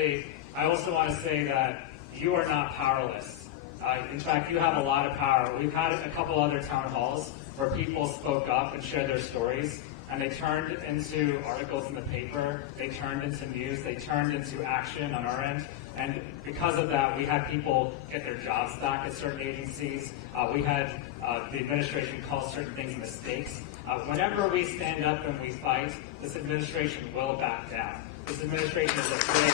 secondly, I also want to say that you are not powerless. In fact, you have a lot of power. We've had a couple other town halls where people spoke up and shared their stories, and they turned into articles in the paper, they turned into news, they turned into action on our end. And because of that, we had people get their jobs back at certain agencies. We had the administration call certain things mistakes. Whenever we stand up and we fight, this administration will back down. This administration is afraid.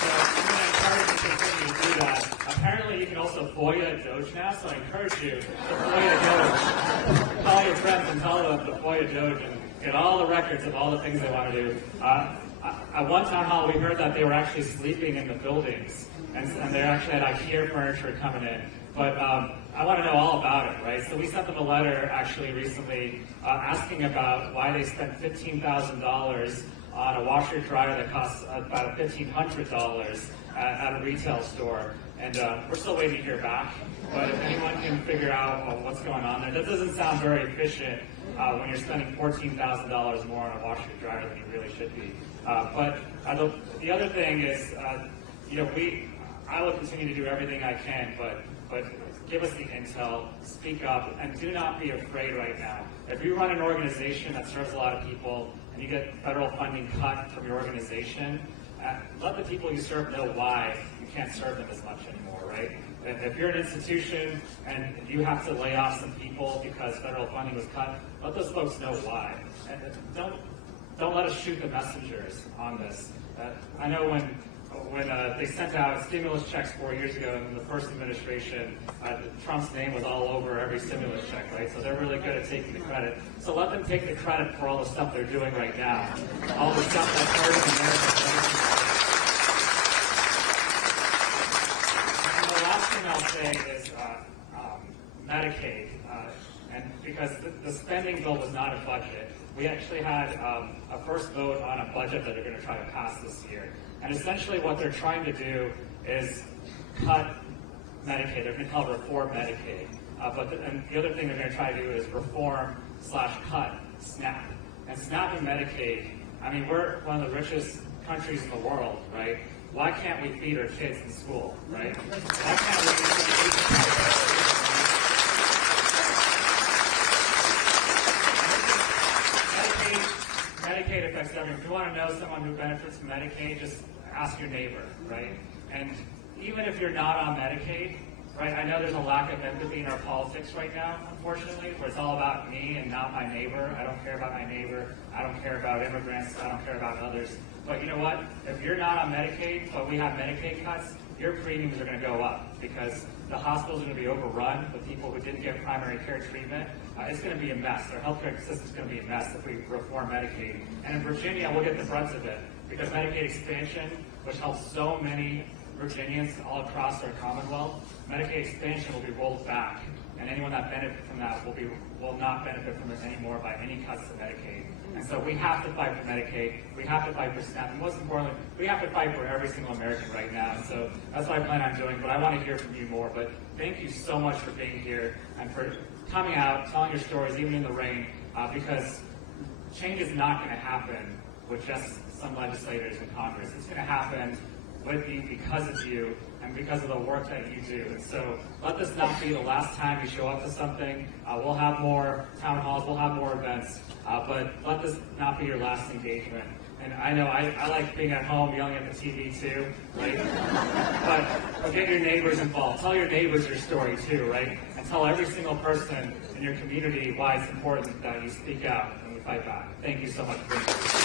So I'm going to encourage you to continue to do that. Apparently, you can also FOIA DOGE now, so I encourage you to FOIA DOGE. Call your friends and tell them to FOIA DOGE and get all the records of all the things they want to do. At one town hall, we heard that they were actually sleeping in the buildings, and they actually had IKEA furniture coming in. But I want to know all about it, right? So we sent them a letter actually recently asking about why they spent $15,000 on a washer dryer that costs about $1,500 at a retail store. And we're still waiting to hear back. But if anyone can figure out what's going on there, that doesn't sound very efficient when you're spending $14,000 more on a washer dryer than you really should be. But the other thing is, I will continue to do everything I can, but give us the intel, speak up, and do not be afraid right now. If you run an organization that serves a lot of people and you get federal funding cut from your organization, let the people you serve know why you can't serve them as much anymore, right? If you're an institution and you have to lay off some people because federal funding was cut, let those folks know why. And don't let us shoot the messengers on this. I know when they sent out stimulus checks 4 years ago in the first administration, Trump's name was all over every stimulus check, right? So they're really good at taking the credit. So let them take the credit for all the stuff they're doing right now. All the stuff that's hurting Americans. And the last thing I'll say is Medicaid. And because the spending bill was not a budget, we actually had a first vote on a budget that they're going to try to pass this year. And essentially what they're trying to do is cut Medicaid. They're going to call it reform Medicaid. And the other thing they're going to try to do is reform/cut SNAP. And SNAP and Medicaid, I mean, we're one of the richest countries in the world, right? Why can't we feed our kids in school, right? Why can't we feed Medicaid affects everyone. If you want to know someone who benefits from Medicaid, just ask your neighbor, right? And even if you're not on Medicaid, right, I know there's a lack of empathy in our politics right now, unfortunately, where it's all about me and not my neighbor. I don't care about my neighbor. I don't care about immigrants. I don't care about others. But you know what? If you're not on Medicaid, but we have Medicaid cuts, your premiums are going to go up because the hospitals are going to be overrun with people who didn't get primary care treatment. It's going to be a mess. Our healthcare system is going to be a mess if we reform Medicaid. And in Virginia, we'll get the brunt of it because Medicaid expansion, which helps so many Virginians all across our Commonwealth, Medicaid expansion will be rolled back, and anyone that benefits from that will not benefit from it anymore by any cuts to Medicaid. And so we have to fight for Medicaid, we have to fight for SNAP, and most importantly, we have to fight for every single American right now. And so that's what I plan on doing, but I want to hear from you more. But thank you so much for being here and for coming out, telling your stories, even in the rain, because change is not going to happen with just some legislators in Congress. It's going to happen with you, because of you, and because of the work that you do. And so let this not be the last time you show up to something. We'll have more town halls, we'll have more events, but let this not be your last engagement. And I know I like being at home yelling at the TV too, right? But get your neighbors involved. Tell your neighbors your story too, right? And tell every single person in your community why it's important that you speak out and we fight back. Thank you so much for being here.